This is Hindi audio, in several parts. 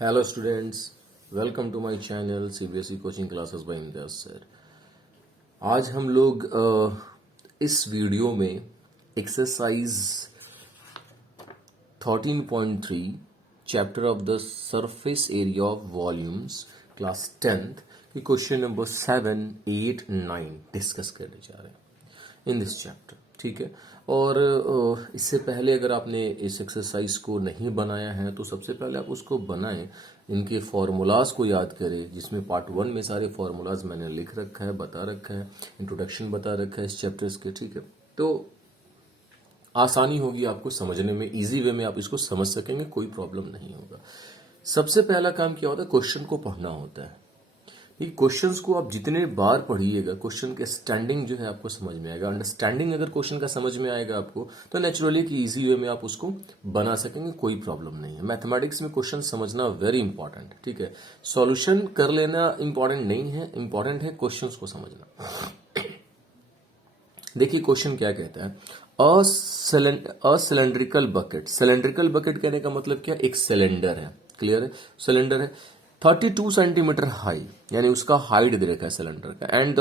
Hello students, welcome to my channel CBSE coaching classes by Imtiaz sir. आज हम लोग इस वीडियो में exercise 13.3 chapter of the surface area of volumes class 10th की क्वेश्चन नंबर 7, 8, 9 डिस्कस करने जा रहे हैं इन दिस चैप्टर। ठीक है, और इससे पहले अगर आपने इस एक्सरसाइज को नहीं बनाया है तो सबसे पहले आप उसको बनाएं, इनके फार्मूलाज को याद करें, जिसमें पार्ट 1 में सारे फार्मूलाज मैंने लिख रखा है, बता रखा है, इंट्रोडक्शन बता रखा है इस चैप्टर्स के। ठीक है, तो आसानी होगी आपको समझने में, इजी वे में आप इसको समझ सकेंगे, कोई प्रॉब्लम नहीं होगा। सबसे पहला काम क्या होता है, क्वेश्चन को पढ़ना होता है। ये क्वेश्चंस को आप जितने बार पढ़िएगा क्वेश्चन के स्टैंडिंग जो है आपको समझ में आएगा। अंडरस्टैंडिंग अगर क्वेश्चन का समझ में आएगा आपको तो नेचुरली कि इजी वे में आप उसको बना सकेंगे, कोई प्रॉब्लम नहीं है। मैथमेटिक्स में क्वेश्चन समझना वेरी इंपॉर्टेंट। ठीक है, सॉल्यूशन कर लेना इंपॉर्टेंट नहीं है, इंपॉर्टेंट है क्वेश्चंस को समझना। देखिए क्वेश्चन क्या कहता है, a cylindrical bucket. Cylindrical bucket कहने का मतलब क्या, एक सिलेंडर है, क्लियर है, सिलेंडर है 32 सेंटीमीटर हाई, यानी उसका हाइट दे रखा है सिलेंडर का, and the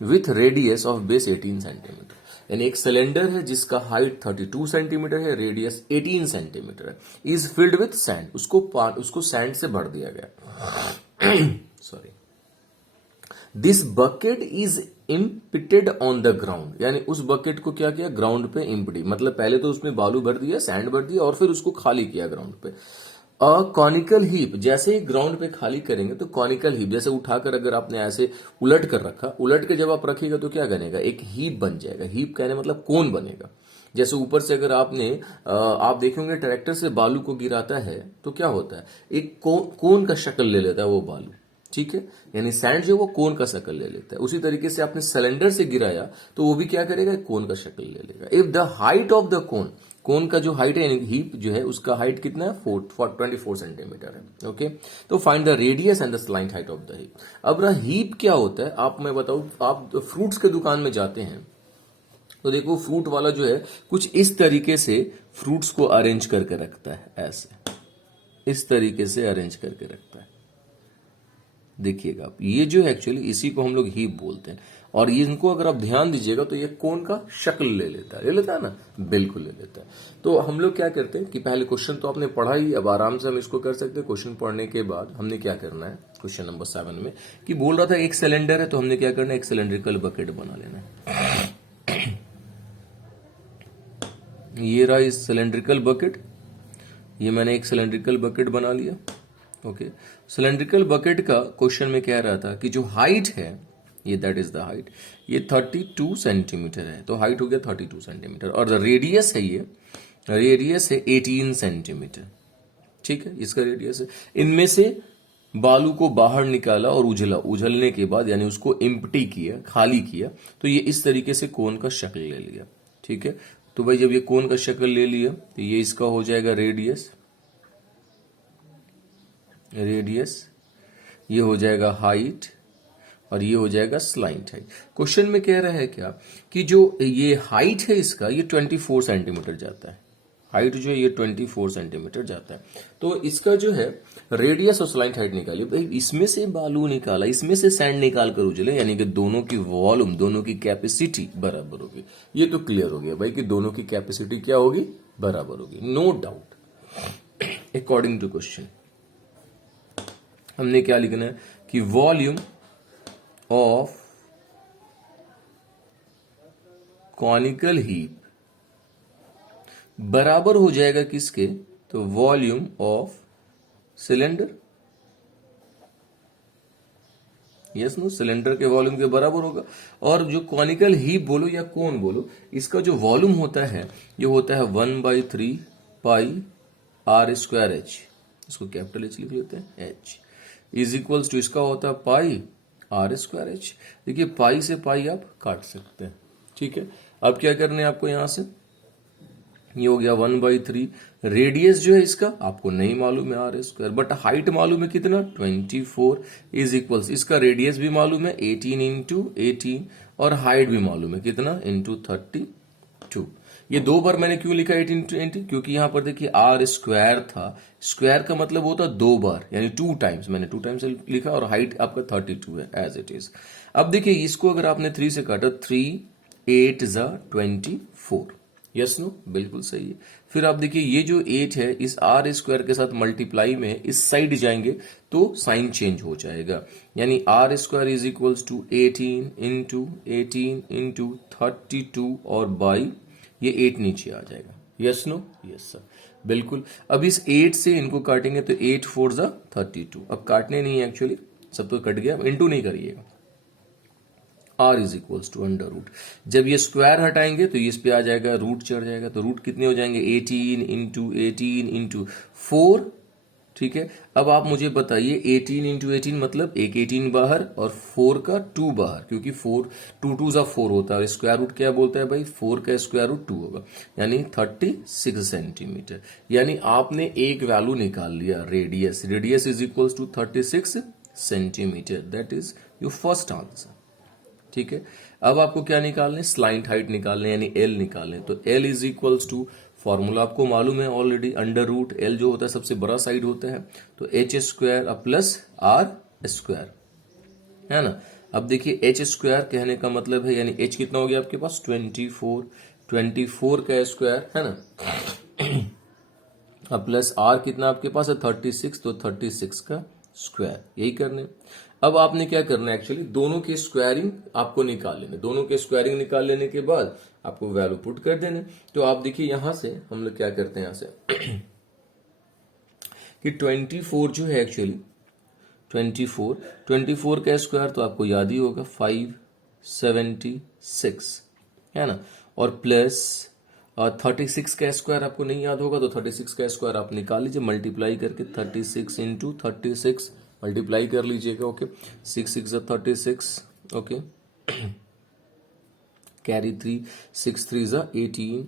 with radius of base 18 centimetre. यानी एक सिलेंडर है जिसका हाइट 32 सेंटीमीटर है, रेडियस 18 सेंटीमीटर है, इज फिल्ड विथ सैंड। उसको सैंड से भर दिया गया। Sorry, this bucket is emptied on the ground, यानी उस बकेट को क्या किया, ग्राउंड पे इम्पिटी, मतलब पहले तो उसमें बालू भर दिया, सैंड भर दिया, और फिर उसको खाली किया ग्राउंड पे। अ कॉनिकल हीप, जैसे ही ग्राउंड पे खाली करेंगे तो कॉनिकल हीप, जैसे उठाकर अगर आपने ऐसे उलट कर रखा, उलट के जब आप रखिएगा तो क्या बनेगा, एक हीप बन जाएगा। हीप कहने मतलब कोन बनेगा। जैसे ऊपर से अगर आप देखेंगे ट्रैक्टर से बालू को गिराता है तो क्या होता है, एक कोन का शक्ल ले लेता है वो बालू। ठीक है, यानी सैंड जो वो कोन का शक्ल ले लेता है। उसी तरीके से आपने सिलेंडर से गिराया तो वो भी क्या करेगा, कोन का शक्ल ले लेगा। If the height of the cone का जो हाइट है, हीप जो है उसका हाइट कितना है, 24 सेंटीमीटर है। ओके, तो find the radius and the slant height of the heap. अब रहा हीप क्या होता है, मैं बताऊं, आप फ्रूट्स के दुकान में जाते हैं तो देखो फ्रूट वाला जो है कुछ इस तरीके से फ्रूट्स को अरेंज करके रखता है, ऐसे इस तरीके से अरेंज करके रखता है। देखिएगा आप, ये जो है एक्चुअली इसी को हम लोग हीप बोलते हैं, और इनको अगर आप ध्यान दीजिएगा तो ये कोन का शक्ल ले लेता है ना, बिल्कुल ले लेता है। तो हम लोग क्या करते हैं कि पहले क्वेश्चन तो आपने पढ़ा ही, अब आराम से हम इसको कर सकते हैं। क्वेश्चन पढ़ने के बाद हमने क्या करना है, क्वेश्चन नंबर 7 में कि बोल रहा था एक सिलेंडर है, तो हमने क्या करना है, एक सिलेंड्रिकल बकेट बना लेना है। ये रहा इस सिलेंड्रिकल बकेट, ये मैंने एक सिलेंड्रिकल बकेट बना लिया। ओके, सिलेंड्रिकल बकेट का क्वेश्चन में कह रहा था कि जो हाइट है, ये दैट इज द हाइट, ये 32 सेंटीमीटर है, तो हाइट हो गया 32 सेंटीमीटर, और द रेडियस है, ये रेडियस है 18 सेंटीमीटर। ठीक है, इसका रेडियस है। इनमें से बालू को बाहर निकाला और उझलने के बाद, यानी उसको इम्प्टी किया, खाली किया, तो ये इस तरीके से कोन का शक्ल ले लिया। ठीक है, तो भाई जब ये कोन का शक्ल ले लिया तो ये इसका हो जाएगा रेडियस, ये हो जाएगा हाइट, और ये हो जाएगा स्लाइंट हाइट। क्वेश्चन में कह रहा है क्या कि जो ये हाइट है इसका, ये 24 सेंटीमीटर जाता है, हाइट जो है ये 24 सेंटीमीटर जाता है। तो इसका जो है रेडियस और स्लाइंट हाइट निकालिए। भाई इसमें से बालू निकाला, इसमें से सैंड निकाल कर उजले, यानी कि दोनों की वॉल्यूम, दोनों की कैपेसिटी बराबर होगी। ये तो क्लियर हो गया भाई कि दोनों की कैपेसिटी क्या होगी, बराबर होगी, no doubt. According to question हमने क्या लिखना है कि वॉल्यूम ऑफ कॉनिकल हीप बराबर हो जाएगा किसके, तो volume of cylinder. Yes no, cylinder के वॉल्यूम के बराबर होगा। और जो कॉनिकल हीप बोलो या कोन बोलो, इसका जो वॉल्यूम होता है ये होता है 1/3 पाई आर स्क्वायर एच, इसको कैपिटल एच लिख लेते हैं, एच इज इक्वल्स टू, इसका होता है पाई आर स्क्वायर एच। देखिए पाई से पाई आप काट सकते हैं। ठीक है, अब क्या करना है आपको, यहां से ये हो गया 1/3, रेडियस जो है इसका आपको नहीं मालूम है आर स्क्वायर, बट हाइट मालूम है कितना, 24, इज इक्वल्स, इसका रेडियस भी मालूम है 18 इंटू 18, और हाइट भी मालूम है कितना, इंटू 32। ये 2 बार मैंने क्यों लिखा 8 इंटू 20, क्योंकि यहां पर देखिए आर स्क्वायर था, स्क्वायर का मतलब होता है 2 बार, यानी 2 टाइम्स, मैंने 2 टाइम्स लिखा और हाइट आपका 32 है एज इट इज। अब देखिए इसको अगर आपने 3 से काटा, 3 8 ज़ा 24, यस नो, बिल्कुल सही है। फिर आप देखिए ये जो 8 है इस आर स्क्वायर के साथ मल्टीप्लाई में इस साइड जाएंगे तो साइन चेंज हो जाएगा, यानी r square is equals to 18 into 32 और बाई ये 8 नीचे आ जाएगा, यस नो, यस सर, बिल्कुल। अब इस 8 से इनको काटेंगे तो 8 4 ज़ा 32, अब काटने नहीं है एक्चुअली, सब तो कट गया, इंटू नहीं करिएगा। R is equals to under root, जब ये स्क्वायर हटाएंगे तो इस पे आ जाएगा रूट चढ़ जाएगा, तो रूट कितने हो जाएंगे 18 इंटू 4, ठीक है। अब आप मुझे बताइए 18 इंटू 18 मतलब एक 18 बाहर और 4 का 2 बाहर, क्योंकि 4 2 2 ज़ा 4 होता है और स्क्वायर रूट क्या बोलता है भाई, 4 का स्क्वायर रूट 2 होगा, यानी 36 सेंटीमीटर। यानी आपने एक वैल्यू निकाल लिया radius, radius is equals to 36 centimetre, that is your first answer, ठीक है। अब आपको क्या निकालने, स्लाइंट हाइट निकालने, यानी एल निकालने, तो l is equals to, formula आपको मालूम है ऑलरेडी, अंडर रूट एल जो होता है सबसे बड़ा साइड होता है, तो h square plus r square, है ना। अब देखिए एच स्क्वायर कहने का मतलब है, यानी एच कितना हो गया आपके पास 24 का स्क्वायर, है ना। अब प्लस आर कितना आपके पास है 36, तो 36 का स्क्वायर, यही करने। अब आपने क्या करना है एक्चुअली, दोनों के स्क्वायरिंग आपको निकाल लेने, दोनों के स्क्वायरिंग निकाल लेने के बाद आपको वैल्यू पुट कर देने। तो आप देखिए यहां से हम लोग क्या करते हैं, यहां से कि 24 जो है एक्चुअली 24 का स्क्वायर तो आपको याद ही होगा 576, है ना, और प्लस 36 का स्क्वायर आपको नहीं याद होगा, तो 36 का स्क्वायर आप निकाल लीजिए मल्टीप्लाई करके, 36 इंटू 36 मल्टीप्लाई कर लीजिएगा, ओके, 6 6 36, ओके, कैरी 3, 6 3 18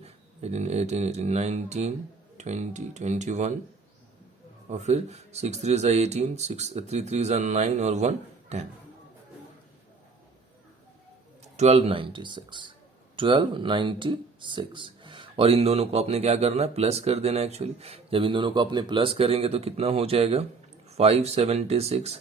19 20 21, और फिर 6 3 18, 6 3 3 9 और 1 10, 1296, और इन दोनों को आपने क्या करना है, प्लस कर देना एक्चुअली। जब इन दोनों को आपने प्लस करेंगे तो कितना हो जाएगा 576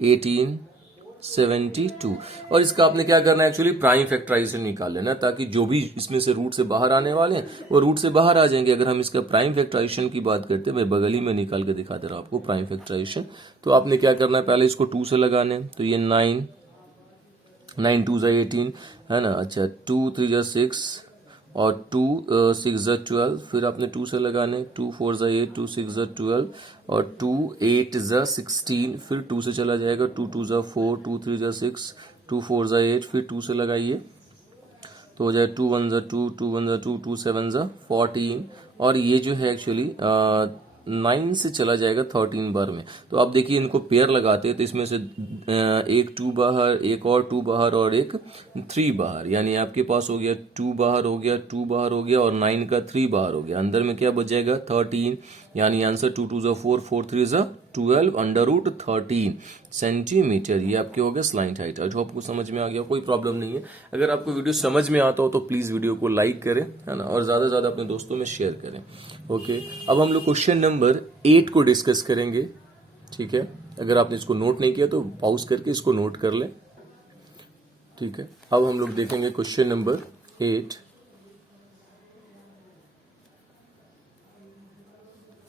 1872, और इसका आपने क्या करना है एक्चुअली, प्राइम फैक्टराइजेशन निकाल लेना, ताकि जो भी इसमें से रूट से बाहर आने वाले हैं वो रूट से बाहर आ जाएंगे। अगर हम इसका प्राइम फैक्टराइजेशन की बात करते हैं, मैं बगल ही में निकाल के दिखा दे रहा हूं आपको प्राइम फैक्टराइजेशन। तो आपने क्या करना है, पहले इसको 2 से लगाने, तो ये 9 2 ज़ा 18, है ना, अच्छा 2 3 ज़ा 6 और 2 6 ज़ा 12, फिर आपने 2 से लगाने, 2 4 ज़ा 8, 2 6 ज़ा 12 और 2 8 ज़ा 16, फिर 2 से चला जाएगा, 2 2 ज़ा 4, 2 3 ज़ा 6, 2 4 ज़ा 8, फिर 2 से लगाइए तो हो जाए 2 1 ज़ा 2, 2 1 ज़ा 2, 2 7 ज़ा 14, और ये जो है एक्चुअली 9 से चला जाएगा 13 बार में। तो आप देखिए इनको पेयर लगाते हैं तो इसमें से एक 2 बाहर, एक और 2 बाहर और एक 3 बाहर, यानी आपके पास हो गया 2 बाहर हो गया, 2 बाहर हो गया और 9 का 3 बाहर हो गया, अंदर में क्या बच जाएगा 13, यानी आंसर 2 2 ज़ा 4, 4 3 ज़ा 12 अंडर रूट 13 सेंटीमीटर। ये आपके हो गया स्लाइंट हाइट। आई होप आपको समझ में आ गया, कोई प्रॉब्लम नहीं है। अगर आपको वीडियो समझ में आता हो तो प्लीज वीडियो को लाइक करें, है ना, और ज्यादा से ज्यादा अपने दोस्तों में शेयर करें, ओके। अब हम लोग क्वेश्चन नंबर 8 को डिस्कस करेंगे, ठीक है। अगर आपने इसको नोट नहीं किया तो पॉज करके इसको नोट कर लें, ठीक है। अब हम लोग देखेंगे क्वेश्चन नंबर 8।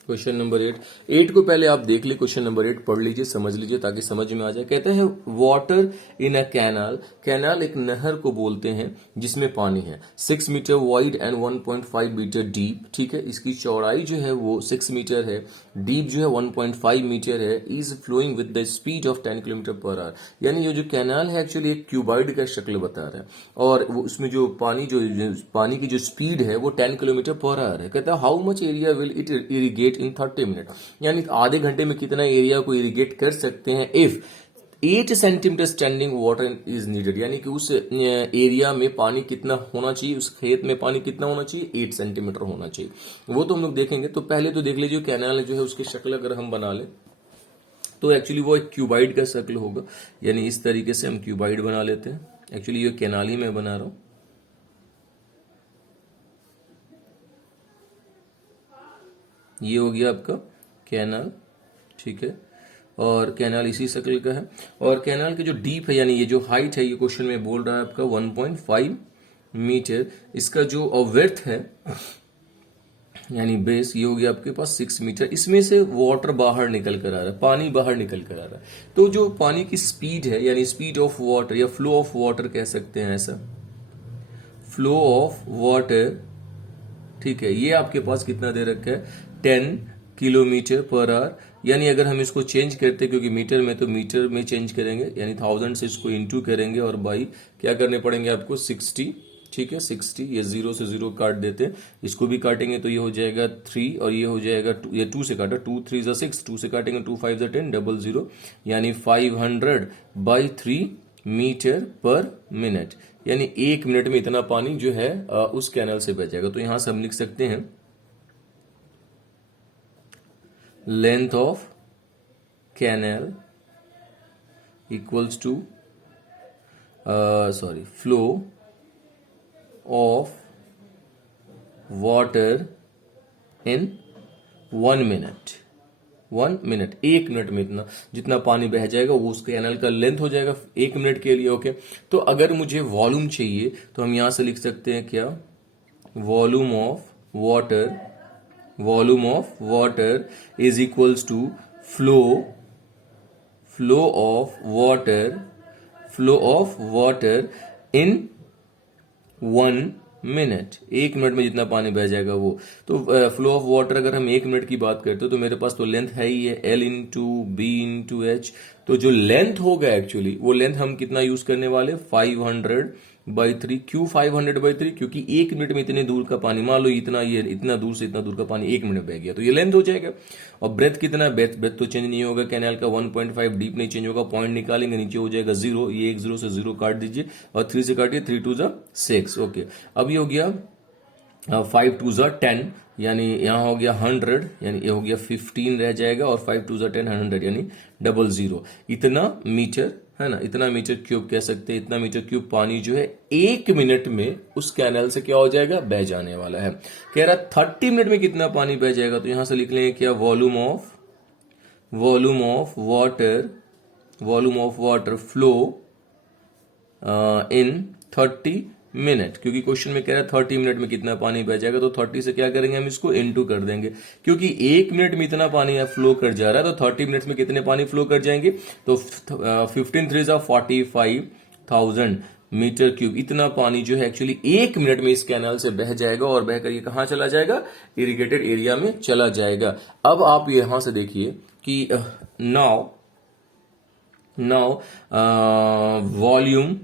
क्वेश्चन नंबर 8 को पहले आप देख लीजिए, क्वेश्चन नंबर 8 पढ़ लीजिए, समझ लीजिए ताकि समझ में आ जाए। कहते हैं water in a canal, canal एक नहर को बोलते हैं जिसमें पानी है, 6 metre wide and 1.5 metre deep, ठीक है। इसकी चौड़ाई जो है वो 6 मीटर है, डीप जो है 1.5 मीटर है, is flowing with the speed of 10 kilometre per hour, यानी ये जो कैनाल है एक्चुअली एक क्यूबॉइड का शक्ल बता रहा है, और वो उसमें जो पानी की जो स्पीड है वो 10 किलोमीटर पर आवर है। कहता है how much area will it irrigate in 30 minute, यानी आधे घंटे में कितना एरिया को इरिगेट कर सकते हैं if 8 centimetre standing water is needed, यानी कि उस एरिया में पानी कितना होना चाहिए, उस खेत में पानी कितना होना चाहिए, 8 सेंटीमीटर होना चाहिए। वो तो हम लोग देखेंगे। तो पहले तो देख लीजिए कैनाल जो है उसकी शक्ल अगर हम बना ले तो एक्चुअली वो एक क्यूबाइड का शक्ल होगा, यानी इस तरीके से हम क्यूबाइड बना लेते हैं। एक्चुअली ये कैनाल ही मैं बना रहा हूं। ये हो गया आपका कैनाल, ठीक है, और कैनाल इसी शक्ल का है। और कैनाल की जो डीप है यानी ये जो हाइट है, ये क्वेश्चन में बोल रहा है आपका 1.5 मीटर। इसका जो विड्थ है यानी बेस, ये हो गया आपके पास 6 मीटर। इसमें से वाटर बाहर निकल कर आ रहा है, पानी बाहर निकल कर आ रहा है। तो जो पानी की स्पीड है यानी स्पीड ऑफ वाटर या फ्लो ऑफ वाटर कह सकते हैं, ऐसा फ्लो ऑफ वाटर, ठीक है, ये आपके पास कितना दे रखा है 10 किलोमीटर पर आवर। यानी अगर हम इसको चेंज करते, क्योंकि मीटर में, तो मीटर में चेंज करेंगे यानी 1000 से इसको इंटू करेंगे और बाई क्या करने पड़ेंगे आपको 60, ठीक है 60। ये 0 से 0 काट देते हैं, इसको भी काटेंगे तो ये हो जाएगा 3 और ये हो जाएगा 2, ये 2 से काटा 2 3 जा 6, 2 से काटेंगे 2 5 जा 10, 00 यानी 500/3 मीटर पर मिनट। यानी 1 मिनट में इतना पानी जो है उस कैनाल से बह जाएगा। तो यहां से हम लिख सकते हैं length of canal equals to flow of water in 1 minute. 1 minute, 1 minute में इतना जितना पानी बह जाएगा वो उस कैनाल का लेंथ हो जाएगा 1 मिनट के लिए। ओके, तो अगर मुझे वॉल्यूम चाहिए तो हम यहां से लिख सकते हैं क्या, volume of water is equals to flow of water in 1 minute. 1 minute में जितना पानी बह जाएगा वो। तो फ्लो ऑफ वाटर अगर हम 1 मिनट की बात करते हो तो मेरे पास तो लेंथ है ही है, L into B into H। तो जो लेंथ होगा एक्चुअली वो लेंथ हम कितना यूज करने वाले 500/3। क्यों 500/3? क्योंकि 1 मिनट में इतने दूर का पानी, मान लो इतना, ये इतना दूर से इतना दूर का पानी 1 मिनट में बह गया तो ये लेंथ हो जाएगा। और ब्रेथ कितना, ब्रेथ तो चेंज नहीं होगा कैनाल का, 1.5 डीप नहीं चेंज होगा। पॉइंट निकालेंगे, नीचे हो जाएगा 0, ये एक 0 से 0 काट दीजिए और 3 से काटिए, 3 2 जा 6। ओके, अब ये हो गया 5 2 जा 10, यानी यहां हो गया 100, यानी ये हो गया 15 रह जाएगा, और 5 2 जा 10, 100 यानी 00। इतना मीटर है ना, इतना मीटर क्यूब कह सकते हैं। इतना मीटर क्यूब पानी जो है 1 मिनट में उस कैनाल से क्या हो जाएगा, बह जाने वाला है। कह रहा 30 मिनट में कितना पानी बह जाएगा, तो यहां से लिख लेंगे क्या, volume of water flow in 30 minute. क्योंकि क्वेश्चन में कह रहा है 30 मिनट में कितना पानी बह जाएगा, तो 30 से क्या करेंगे, हम इसको इनटू कर देंगे। क्योंकि 1 मिनट में इतना पानी फ्लो कर जा रहा है, तो 30 मिनट में कितने पानी फ्लो कर जाएंगे, तो 15 3 जा 45,000 मीटर क्यूब। इतना पानी जो है एक्चुअली 1 मिनट में इस कैनाल से बह जाएगा और बह कर ये कहां चला जाएगा, इरिगेटेड एरिया में चला जाएगा। अब आप यहां से देखिए कि now volume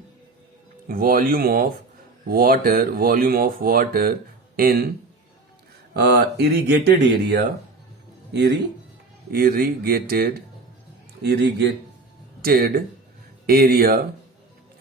of water in irrigated area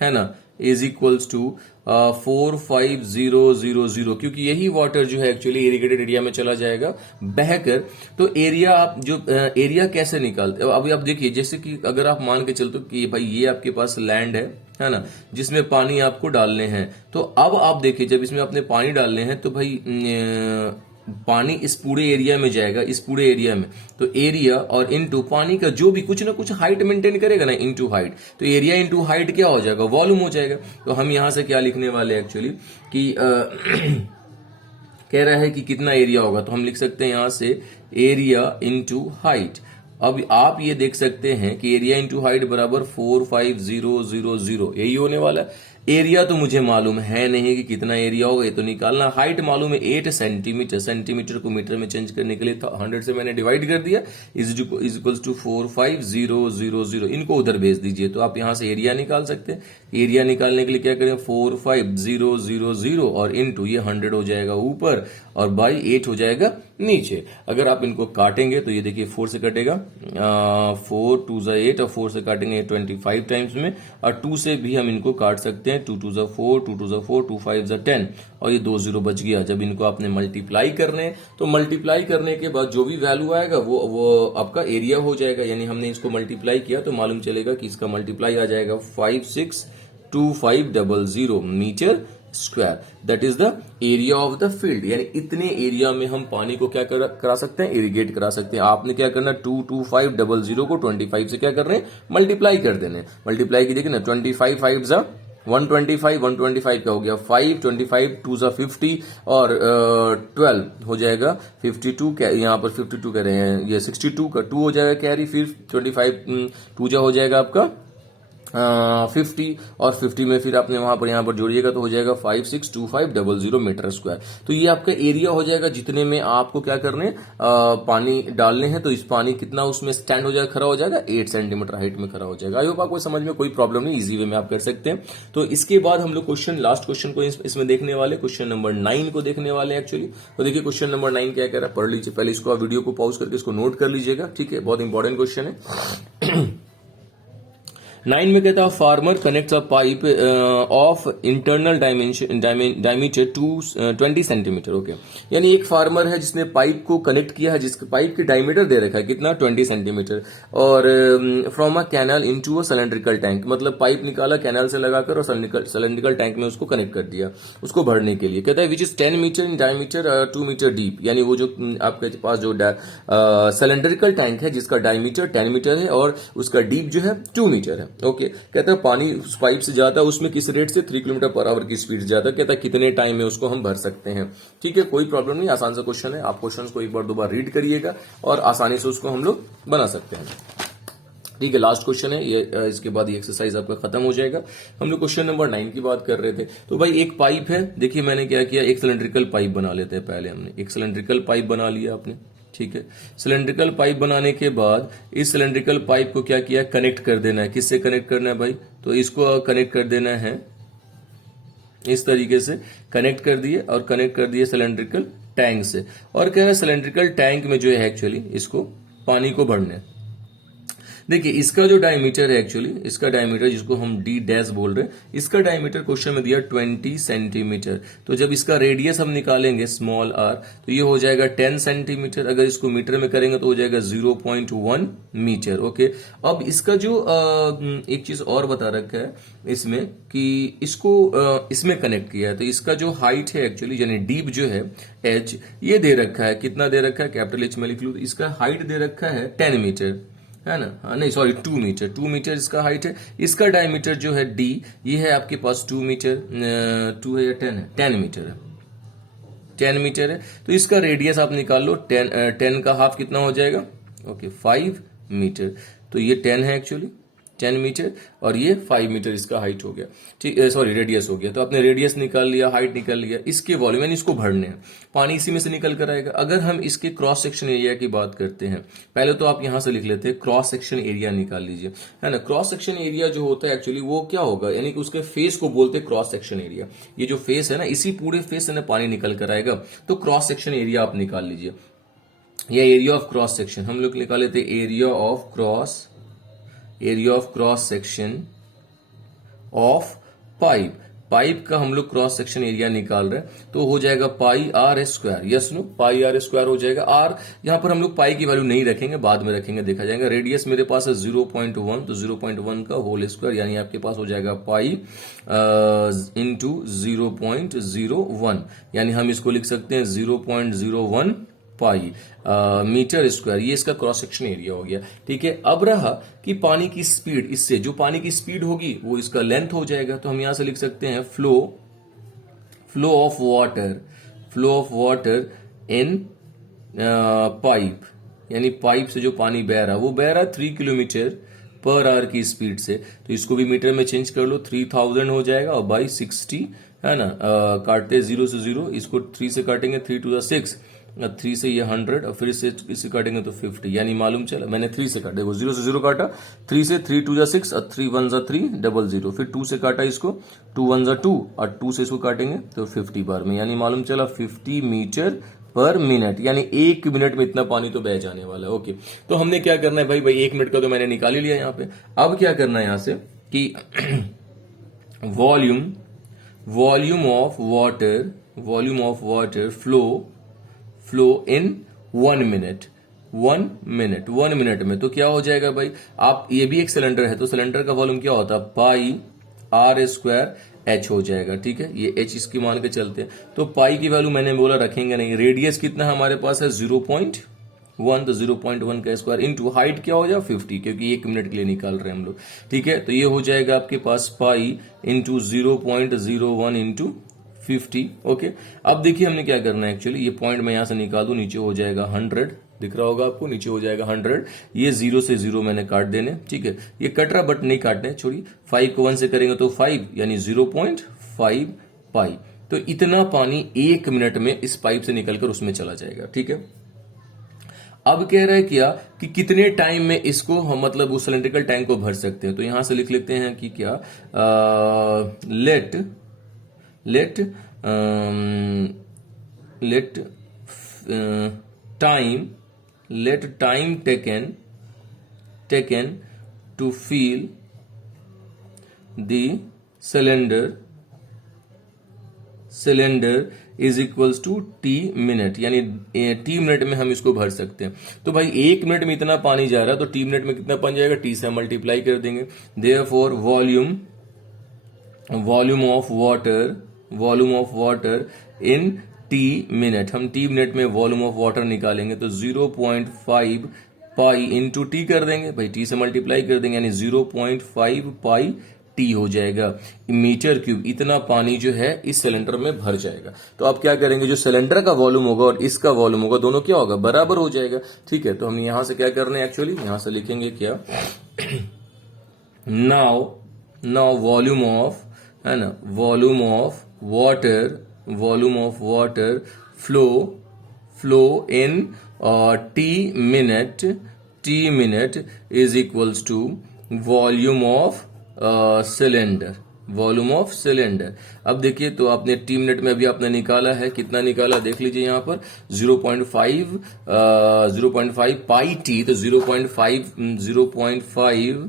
है ना, इज इक्वल्स टू 45,000। क्योंकि यही वाटर जो है एक्चुअली इरिगेटेड एरिया में चला जाएगा बहकर। तो एरिया, आप जो एरिया कैसे निकालते हैं, अभी आप देखिए, जैसे कि अगर आप मान के चलते हो कि भाई ये आपके पास लैंड है ना, जिसमें पानी आपको डालने हैं। तो अब आप देखिए, जब इसमें आपने पानी डालने हैं तो भाई पानी इस पूरे एरिया में जाएगा, इस पूरे एरिया में। तो एरिया और इनटू पानी का जो भी कुछ ना कुछ हाइट मेंटेन करेगा ना, इनटू हाइट, तो एरिया इनटू हाइट क्या हो जाएगा, वॉल्यूम हो जाएगा। तो हम यहां से क्या लिखने वाले एक्चुअली कि कह रहा है कि कितना एरिया होगा, तो हम लिख सकते हैं यहां से एरिया इनटू हाइट। अब आप ये देख सकते हैं कि एरिया इंटू हाइट बराबर 45,000, यही होने वाला है। एरिया तो मुझे मालूम है नहीं कि कितना एरिया होगा, ये तो निकालना। हाइट मालूम है 8 सेंटीमीटर, सेंटीमीटर को मीटर में चेंज करने के लिए 100 से मैंने डिवाइड कर दिया, इज इक्वल्स टू 45,000। इनको उधर भेज दीजिए तो आप यहां से एरिया निकाल सकते हैं। एरिया निकालने के लिए क्या करें, 45,000 और इनटू ये 100 हो जाएगा ऊपर और बाई 8 हो जाएगा नीचे। अगर आप इनको काटेंगे तो ये देखिए 4 से कटेगा, 4 2 8 और 4 से काटेंगे 25 टाइम्स में, और 2 से भी हम इनको काट सकते हैं हैं, 2 2 4, 2 2 4, 2 5 10 और ये 2 0 बच गया। जब इनको आपने मल्टीप्लाई करने तो मल्टीप्लाई करने के बाद जो भी वैल्यू आएगा वो आपका एरिया हो जाएगा। यानी हमने इसको मल्टीप्लाई किया तो मालूम चलेगा कि इसका मल्टीप्लाई आ जाएगा 562500 metre square. That is the area of the field. यानी इतने एरिया में हम पानी को क्या करा सकते हैं, इरिगेट करा सकते हैं। आपने क्या करना, 22500 को 25 से क्या कर रहे हैं, मल्टीप्लाई कर देने। मल्टीप्लाई की देखिए ना, 25 5 जा 125, 125 का हो गया 5, 25 2 जा 50 और 12 हो जाएगा 52। यहाँ पर 52 कह रहे हैं, ये 62 का 2 हो जाएगा कैरी, फिर 25 2 जा हो जाएगा आपका 50 और 50 में फिर आपने वहां पर यहाँ पर जोड़िएगा तो हो जाएगा 562500 मीटर स्क्वायर। तो ये आपका एरिया हो जाएगा जितने में आपको क्या करने, पानी डालने हैं। तो इस पानी कितना उसमें स्टैंड हो जाएगा, खड़ा हो जाएगा, 8 सेंटीमीटर हाइट में खड़ा हो जाएगा। आई होप आपको समझ में कोई प्रॉब्लम नहीं, इजी वे में आप कर सकते हैं। तो इसके बाद हम लोग लास्ट क्वेश्चन को इसमें देखने वाले, क्वेश्चन नंबर 9 को देखने वाले हैं एक्चुअली। तो देखिए क्वेश्चन नंबर 9 क्या कह रहा है, पढ़ लीजिए पहले इसको, आप वीडियो को पॉज करके इसको नोट कर लीजिएगा, ठीक है, बहुत इंपॉर्टेंट क्वेश्चन है। 9 में कहता है farmer connects a pipe of internal diameter 20 centimetre. Okay, यानी एक फार्मर है जिसने पाइप को कनेक्ट किया है, जिसके पाइप की डायमीटर दे रखा है कितना, 20 सेंटीमीटर, और from a canal into a cylindrical tank, मतलब पाइप निकाला कैनल से लगाकर और सिलेंड्रिकल टैंक में उसको कनेक्ट कर दिया उसको भरने के लिए। कहता है which is 10 metre in diameter 2 metre deep. यानी वो जो आपके पास जो सिलेंड्रिकल टैंक है जिसका डायमीटर 10 मीटर है और उसका डीप जो है 2 मीटर है। ओके, कहता है पानी उस पाइप से जाता है, उसमें किस रेट से 3 किलोमीटर पर आवर की स्पीड से जाता है। कहता है कितने टाइम में उसको हम भर सकते हैं। ठीक है, कोई प्रॉब्लम नहीं, आसान सा क्वेश्चन है। आप क्वेश्चन को एक बार दो बार रीड करिएगा और आसानी से उसको हम लोग बना सकते हैं। ठीक है, लास्ट क्वेश्चन है ये, इसके बाद ये एक्सरसाइज आपका खत्म हो जाएगा। हम लोग क्वेश्चन नंबर 9 की बात कर रहे थे। तो भाई एक पाइप है, देखिए मैंने क्या किया, एक सिलेंड्रिकल पाइप बना लेते हैं। पहले हमने एक सिलेंड्रिकल पाइप बना लिया आपने, ठीक है। सिलेंड्रिकल पाइप बनाने के बाद इस सिलेंड्रिकल पाइप को क्या किया, कनेक्ट कर देना है। किससे कनेक्ट करना है भाई, तो इसको कनेक्ट कर देना है इस तरीके से, कनेक्ट कर दिए और कनेक्ट कर दिए सिलेंड्रिकल टैंक से। और कह रहे हैं सिलेंड्रिकल टैंक में जो है एक्चुअली इसको पानी को भरने। देखिए इसका जो डायमीटर है एक्चुअली, इसका डायमीटर जिसको हम डी डैश बोल रहे हैं, इसका डायमीटर क्वेश्चन में दिया 20 सेंटीमीटर। तो जब इसका रेडियस हम निकालेंगे स्मॉल आर तो ये हो जाएगा 10 सेंटीमीटर। अगर इसको मीटर में करेंगे तो हो जाएगा 0.1 मीटर। ओके, अब इसका जो एक चीज और बता रखा है इसमें कि इसको इसमें कनेक्ट किया है, तो इसका जो हाइट है एक्चुअली यानी डीप जो है एच, ये दे रखा है, कितना दे रखा है, कैपिटल एच में लिख लूं, तो इसका हाइट दे रखा है 10 मीटर, है ना, हाँ नहीं सॉरी 2 मीटर, 2 मीटर इसका हाइट है। इसका डायमीटर जो है डी, ये है आपके पास 2 मीटर, 2 है या 10 है, 10 मीटर है, 10 मीटर है। तो इसका रेडियस आप निकाल लो, 10 का हाफ कितना हो जाएगा, ओके 5 मीटर। तो ये 10 है एक्चुअली, 10 मीटर और ये 5 मीटर इसका हाइट हो गया, ठीक, सॉरी रेडियस हो गया। तो आपने रेडियस निकाल लिया, हाइट निकाल लिया, इसके वॉल्यूम यानी इसको भरने हैं, पानी इसी में से निकल कर आएगा। अगर हम इसके क्रॉस सेक्शन एरिया की बात करते हैं, पहले तो आप यहां से लिख लेते हैं, क्रॉस सेक्शन एरिया निकाल लीजिए, है ना। क्रॉस सेक्शन एरिया जो होता है एक्चुअली वो क्या होगा, यानी कि उसके फेस को बोलते हैं क्रॉस सेक्शन एरिया। ये जो फेस है ना, इसी पूरे फेस से ना पानी निकल कर आएगा, तो क्रॉस सेक्शन एरिया आप निकाल लीजिए। या एरिया ऑफ क्रॉस सेक्शन हम लोग निकाल लेते हैं, area of cross section of pipe. Pipe का हम लोग क्रॉस सेक्शन एरिया निकाल रहे हैं, तो हो जाएगा pi r square. Yes no, pi r square हो जाएगा। आर यहां पर हम लोग पाई की वैल्यू नहीं रखेंगे, बाद में रखेंगे, देखा जाएगा। रेडियस मेरे पास है 0.1, तो 0.1 का होल स्क्वायर यानी आपके पास हो जाएगा पाई इंटू 0.01, यानी हम इसको लिख सकते हैं 0.01 पाई मीटर स्क्वायर। ये इसका क्रॉस सेक्शन एरिया हो गया, ठीक है। अब रहा कि पानी की स्पीड, इससे जो पानी की स्पीड होगी वो इसका लेंथ हो जाएगा। तो हम यहां से लिख सकते हैं flow of water in pipe, यानी पाइप से जो पानी बह रहा वो बह रहा 3 किलोमीटर पर आवर की स्पीड से। तो इसको भी मीटर में चेंज कर लो, 3000 हो जाएगा और बाई 60, है ना, काटते 0 से 0, इसको 3 से काटेंगे, 3 to 6, 3 से ये 100 और फिर इससे काटेंगे तो 50, यानी मालूम चला, मैंने 3 से काटा, देखो 0 से 0 काटा, 3 से 3 2 6 और 3 1 3 00, फिर 2 से काटा इसको, 2 1 2 और 2 से इसको काटेंगे तो 50 बार में, यानी मालूम चला 50 मीटर पर मिनट, यानी 1 मिनट में इतना पानी तो बह जाने वाला है। ओके, तो हमने क्या करना है भाई 1 मिनट का तो मैंने निकाल ही लिया यहाँ पे। अब क्या करना है यहाँ से कि volume of water flow in 1 minute. 1 minute में तो क्या हो जाएगा भाई, आप ये भी एक सिलेंडर है तो सिलेंडर का वॉल्यूम क्या होता है, पाई आर स्क्वायर एच हो जाएगा। ठीक है, ये एच इसकी मान के चलते हैं, तो पाई की वैल्यू मैंने बोला रखेंगे नहीं। रेडियस कितना हमारे पास है 0.1, तो 0.1 का स्क्वायर इंटू हाइट क्या हो जाएगा 50, क्योंकि 1 मिनट के लिए निकाल रहे हैं हम लोग। ठीक है, तो ये हो जाएगा आपके पास पाई इंटू 0.01 इंटू 50। ओके, अब देखिए हमने क्या करना है एक्चुअली, ये पॉइंट मैं यहां से निकाल दूं, नीचे हो जाएगा 100, दिख रहा होगा आपको, नीचे हो जाएगा 100। ये 0 से 0 मैंने काट देने। ठीक है, ये कट रहा बट नहीं काटने, छोड़िए। 5 को 1 से करेंगे तो 5 यानी 0.5 पाई। तो इतना पानी 1 मिनट में इस पाइप से निकलकर उसमें चला जाएगा। ठीक है, अब कह रहा है क्या कि कितने टाइम में इसको हम मतलब उस सिलेंड्रिकल टैंक को भर सकते हैं। तो यहां से लिख लेते हैं कि क्या, let time taken to fill the cylinder is equals to t minute, यानी टी मिनट में हम इसको भर सकते हैं। तो भाई 1 मिनट में इतना पानी जा रहा है तो टी मिनट में कितना पानी जाएगा, टी से मल्टीप्लाई कर देंगे। Therefore volume of water in t minute, हम टी मिनट में वॉल्यूम ऑफ वाटर निकालेंगे तो 0.5 पाई इंटू टी कर देंगे, भाई टी से मल्टीप्लाई कर देंगे, यानी 0.5 पाई टी हो जाएगा मीटर क्यूब। इतना पानी जो है इस सिलेंडर में भर जाएगा। तो आप क्या करेंगे, जो सिलेंडर का वॉल्यूम होगा और इसका वॉल्यूम होगा, दोनों क्या होगा, बराबर हो जाएगा। ठीक है, तो हम यहां से क्या करना है एक्चुअली, यहां से लिखेंगे क्या, नाउ वॉल्यूम ऑफ, है ना, volume of water flow in t minute is equals to volume of cylinder. अब देखिए, तो आपने टी मिनट में अभी आपने निकाला है, कितना निकाला देख लीजिए यहां पर 0.5 पाई टी, तो 0.5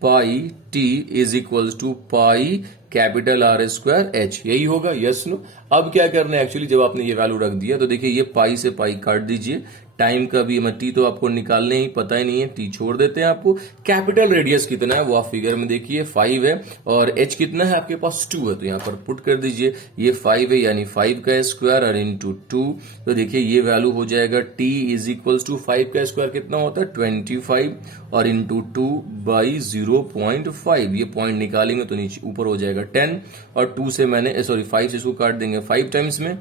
pi t is equals to pi capital r square h, यही होगा, यस नो। अब क्या करना है एक्चुअली, जब आपने ये वैल्यू रख दिया तो देखिए ये पाई से पाई काट दीजिए, टाइम का भी टी तो आपको निकालने ही पता ही नहीं है, टी छोड़ देते हैं। आपको कैपिटल रेडियस कितना है वो आप फिगर में देखिए 5 है, और एच कितना है आपके पास 2 है, तो यहां पर पुट कर दीजिए, ये 5 है यानी 5 का स्क्वायर और इंटू 2, तो देखिए ये वैल्यू हो जाएगा टी इज इक्वल्स टू 5 का स्क्वायर कितना होता है 25 और इंटू 2 बाई 0.5, ये पॉइंट निकालेंगे तो नीचे ऊपर हो जाएगा 10, और 2 से मैंने 5 से इसको काट देंगे 5 टाइम्स में,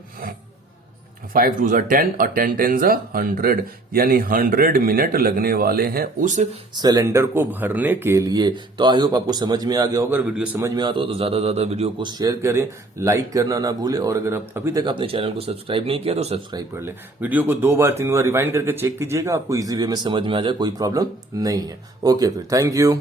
5 2 10 और 10 10 100, यानी 100 मिनट लगने वाले हैं उस सिलेंडर को भरने के लिए। तो आई होप आपको समझ में आ गया होगा। अगर वीडियो समझ में आता हो तो ज्यादा ज्यादा वीडियो को शेयर करें, लाइक करना ना भूलें, और अगर आप अभी तक अपने चैनल को सब्सक्राइब नहीं किया तो सब्सक्राइब कर लें। वीडियो को 2 बार 3 बार रिवाइंड करके चेक कीजिएगा, आपको इजी वे में समझ में आ जाए, कोई प्रॉब्लम नहीं है। ओके, फिर थैंक यू।